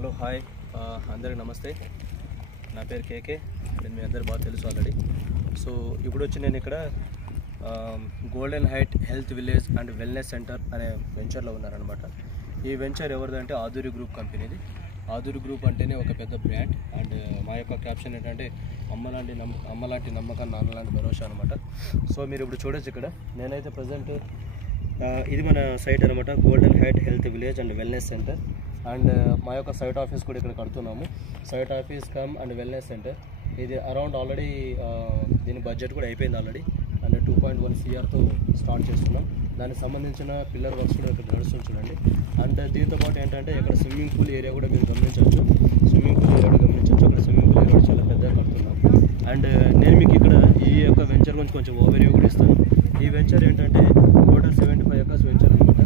Hello hi అందరికి నమస్తే. నా పేరు కేకే. నేను మీ అందరు బాగా తెలుసు ఆల్రెడీ. సో ఇప్పుడు వచ్చి నేను ఇక్కడ golden height health village and wellness centre అనే వెంచర్లో ఉన్నారనమాట. ఈ వెంచర్ ఎవరిదంటే ఆధురి గ్రూప్ కంపెనీది. ఆధురి గ్రూప్ అంటేనే ఒక పెద్ద బ్రాండ్. అండ్ మా యొక్క క్యాప్షన్ ఏంటంటే అమ్మలాంటి నమ్మకం నాన్నలాంటి భరోసా అనమాట. సో మీరు ఇప్పుడు చూడొచ్చు ఇక్కడ నేనైతే ప్రజెంట్ ఇది మన సైట్ అనమాట, golden height health village and wellness centre. And మా యొక్క సైట్ ఆఫీస్ కూడా ఇక్కడ కడుతున్నాము. Site office come and wellness centre. ఇది అరౌండ్ ఆల్రెడీ దీని బడ్జెట్ కూడా అయిపోయింది ఆల్రెడీ. అండ్ 2.1 CRతో స్టార్ట్ చేస్తున్నాం. దానికి సంబంధించిన పిల్లర్ వర్క్స్ కూడా ఇక్కడ నడుస్తుంది చూడండి. అండ్ దీంతోపాటు ఏంటంటే ఇక్కడ స్విమ్మింగ్ పూల్ ఏరియా కూడా మీరు గమనించవచ్చు. ఇక్కడ స్విమ్మింగ్ పూల్ ఏరియా చాలా పెద్దగా కడుతున్నాం. అండ్ నేను మీకు ఇక్కడ ఈ యొక్క వెంచర్ గురించి కొంచెం ఓవర్వ్యూ కూడా ఇస్తాను. ఈ వెంచర్ ఏంటంటే టోటల్ 75 acres వెంచర్ అనమాట.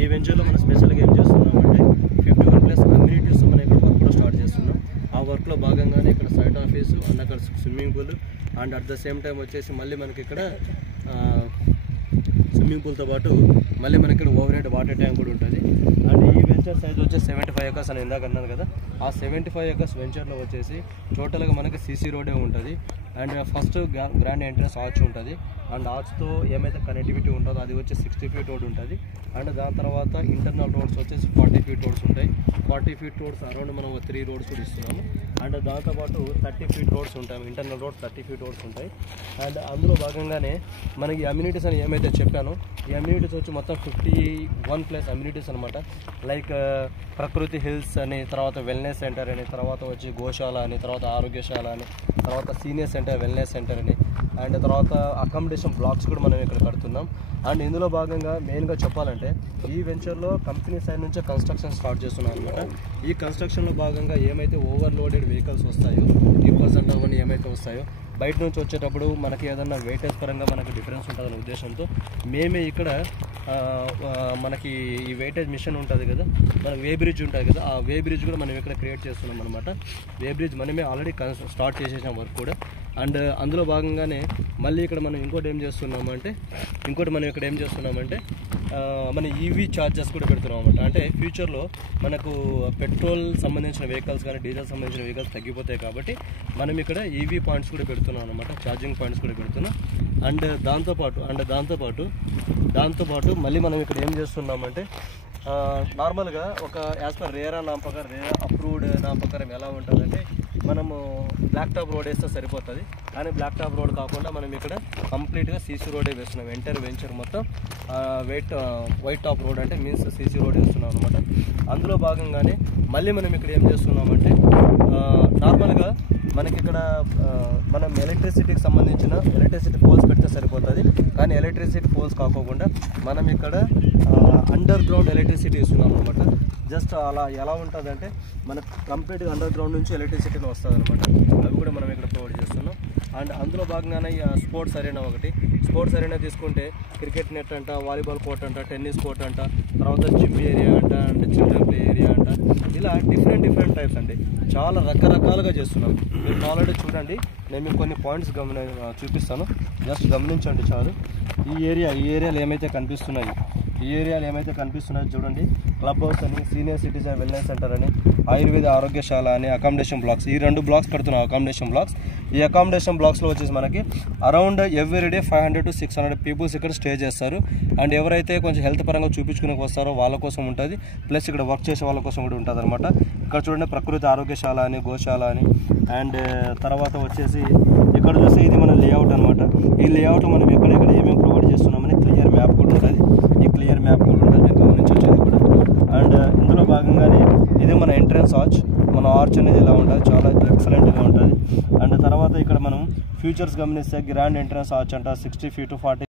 ఈ వెంచర్లో మనం స్పెషల్గా ఏం చేస్తున్నామంటే 51+ కమ్యూనిటీస్ మనం ఇక్కడ వర్క్ కూడా స్టార్ట్ చేస్తున్నాం. ఆ వర్క్లో భాగంగానే ఇక్కడ సైట్ ఆఫీసు అండ్ అక్కడ swimming pool and at the same time వచ్చేసి మళ్ళీ మనకి ఇక్కడ స్విమ్మింగ్ పూల్తో పాటు మళ్ళీ మనకి ఇక్కడ ఓవర్ హెడ్ వాటర్ ట్యాంక్ కూడా ఉంటుంది. అండ్ ఈ వెంచర్ సైజ్ వచ్చేసి 75 acres అని ఇందాక అన్నాను కదా. ఆ 75 acres వెంచర్లో వచ్చేసి టోటల్గా మనకి CC రోడే ఉంటుంది. And first grand entrance arch ఉంటుంది. అండ్ ఆర్చ్తో ఏమైతే కనెక్టివిటీ ఉంటుందో అది వచ్చి 60 feet రోడ్ ఉంటుంది. అండ్ దాని తర్వాత ఇంటర్నల్ రోడ్స్ వచ్చేసి 40 feet రోడ్స్ ఉంటాయి. 40 feet రోడ్స్ అరౌండ్ మనం 3 రోడ్స్ కూడా ఇస్తున్నాము. అండ్ దాంతోపాటు 30 feet రోడ్స్ ఉంటాయి. ఇంటర్నల్ రోడ్ 30 feet రోడ్స్ ఉంటాయి. అండ్ అందులో భాగంగానే మనకి అమ్యూనిటీస్ అని ఏమైతే చెప్పానో ఈ అమ్యూనిటీస్ వచ్చి మొత్తం 51+ అమ్యూనిటీస్ అనమాట. లైక్ ప్రకృతి హిల్స్ అని, తర్వాత వెల్నెస్ సెంటర్ అని, తర్వాత వచ్చి గోశాల అని, తర్వాత ఆరోగ్యశాల అని, తర్వాత సీనియర్ సెంటర్ వెల్నెస్ సెంటర్ అని, అండ్ తర్వాత అకామిడేషన్ బ్లాక్స్ కూడా మనం ఇక్కడ కడుతున్నాం. అండ్ ఇందులో భాగంగా మెయిన్గా చెప్పాలంటే ఈ వెంచర్లో కంపెనీ సైడ్ నుంచే కన్స్ట్రక్షన్ స్టార్ట్ చేస్తున్నాం అనమాట. ఈ కన్స్ట్రక్షన్లో భాగంగా ఏమైతే ఓవర్లోడెడ్ వెహికల్స్ వస్తాయో, టిప్పర్స్ అవన్నీ ఏమైతే వస్తాయో బయట నుంచి వచ్చేటప్పుడు మనకి ఏదన్నా వెయిటేజ్ పరంగా మనకి డిఫరెన్స్ ఉంటుందనే ఉద్దేశంతో మేమే ఇక్కడ మనకి ఈ వెయిటేజ్ మిషన్ ఉంటుంది కదా, మనకి వే బ్రిడ్జ్ ఉంటుంది కదా, ఆ వే బ్రిడ్జ్ కూడా మనం ఇక్కడ క్రియేట్ చేస్తున్నాం అనమాట. వే బ్రిడ్జ్ మనమే ఆల్రెడీ స్టార్ట్ చేసేసాం వర్క్ కూడా. అండ్ అందులో భాగంగానే మళ్ళీ ఇక్కడ మనం ఇంకోటి ఏం చేస్తున్నామంటే మన EV ఛార్జెస్ కూడా పెడుతున్నాం అనమాట. అంటే ఫ్యూచర్లో మనకు పెట్రోల్ సంబంధించిన వెహికల్స్ కానీ డీజిల్ సంబంధించిన వెహికల్స్ తగ్గిపోతాయి కాబట్టి మనం ఇక్కడ EV పాయింట్స్ కూడా పెడుతున్నాం అనమాట, ఛార్జింగ్ పాయింట్స్ కూడా పెడుతున్నాం. అండ్ దాంతోపాటు మళ్ళీ మనం ఇక్కడ ఏం చేస్తున్నామంటే నార్మల్గా ఒక యాజ్ పర్ రేరా అప్రూవ్డ్ నామ్ ప్రకారం ఎలా ఉంటుందంటే మనము బ్లాక్ టాప్ రోడ్ వేస్తే సరిపోతుంది. కానీ బ్లాక్ టాప్ రోడ్ కాకుండా మనం ఇక్కడ కంప్లీట్గా CC రోడే వేస్తున్నాం. ఎంటైర్ వెంచర్ మొత్తం వైట్ టాప్ రోడ్ అంటే మీన్స్ CC రోడ్ వేస్తున్నాం అనమాట. అందులో భాగంగానే మళ్ళీ మనం ఇక్కడ ఏం చేస్తున్నామంటే నార్మల్గా మనకి ఇక్కడ మనం ఎలక్ట్రిసిటీకి సంబంధించిన ఎలక్ట్రిసిటీ పోల్స్ పెడితే సరిపోతుంది. కానీ ఎలక్ట్రిసిటీ పోల్స్ కాకోకుండా మనం ఇక్కడ అండర్ గ్రౌండ్ ఎలక్ట్రిసిటీ ఇస్తున్నాం అనమాట. జస్ట్ అలా ఎలా ఉంటుంది అంటే మనకు కంప్లీట్గా అండర్ గ్రౌండ్ నుంచి ఎలక్ట్రిసిటీలో వస్తుంది అనమాట. అవి కూడా మనం ఇక్కడ ప్రొవైడ్ చేస్తున్నాం. అండ్ అందులో భాగంగానే స్పోర్ట్స్ అరేనా తీసుకుంటే క్రికెట్ నెట్ అంట, వాలీబాల్ కోర్ట్ అంట, టెన్నిస్ కోర్ట్ అంట, తర్వాత జిమ్ ఏరియా అంట, అండ్ చిల్డ్రన్ ప్లే ఏరియా అంట, ఇలా డిఫరెంట్ టైప్స్ అండి. చాలా రకరకాలుగా చేస్తున్నాం. మీరు ఆల్రెడీ చూడండి, నేను మీకు కొన్ని పాయింట్స్ చూపిస్తాను, జస్ట్ గమనించండి చాలు. ఈ ఏరియాలు ఏమైతే కనిపిస్తున్నాయో చూడండి. క్లబ్ హౌస్ అని, సీనియర్ సిటిజన్ వెల్నెస్ సెంటర్ అని, ఆయుర్వేద ఆరోగ్యశాల అని, అకామిడేషన్ బ్లాక్స్, ఈ 2 బ్లాక్స్ కడుతున్నాం అకామిడేషన్ బ్లాక్స్. ఈ అకామిడేషన్ బ్లాక్స్లో వచ్చేసి మనకి అరౌండ్ ఎవ్రీడే 500 to 600 పీపుల్స్ ఇక్కడ స్టే చేస్తారు. అండ్ ఎవరైతే కొంచెం హెల్త్ పరంగా చూపించుకునే వస్తారో వాళ్ళ కోసం ఉంటుంది, ప్లస్ ఇక్కడ వర్క్ చేసే వాళ్ళ కోసం కూడా ఉంటుంది అనమాట. ఇక్కడ చూడండి ప్రకృతి ఆరోగ్యశాల అని, గోశాల అని. అండ్ తర్వాత వచ్చేసి ఇక్కడ చూస్తే ఇది మన లేఅవుట్ అనమాట. ఈ లేఅవుట్ మనం ఎక్కడెక్కడ ఏమేమి ప్రొవైడ్ చేస్తున్నామని క్లియర్ మ్యాప్ కూడా ఉంటుంది. ఈ క్లియర్ మ్యాప్ కూడా ఉంటుంది, మీరు గమనించవచ్చు ఇది కూడా. అండ్ ఇందులో భాగంగానే ఇది మన ఎంట్రన్స్ ఆర్చ్. మన ఆర్చ్ అనేది ఇలా ఉంటుంది, చాలా ఎక్సలెంట్గా ఉంటుంది. అండ్ తర్వాత ఇక్కడ మనం ఫ్యూచర్స్ గమనిస్తే గ్రాండ్ ఎంట్రన్స్ ఆర్చ్ అంట 60 feet to 40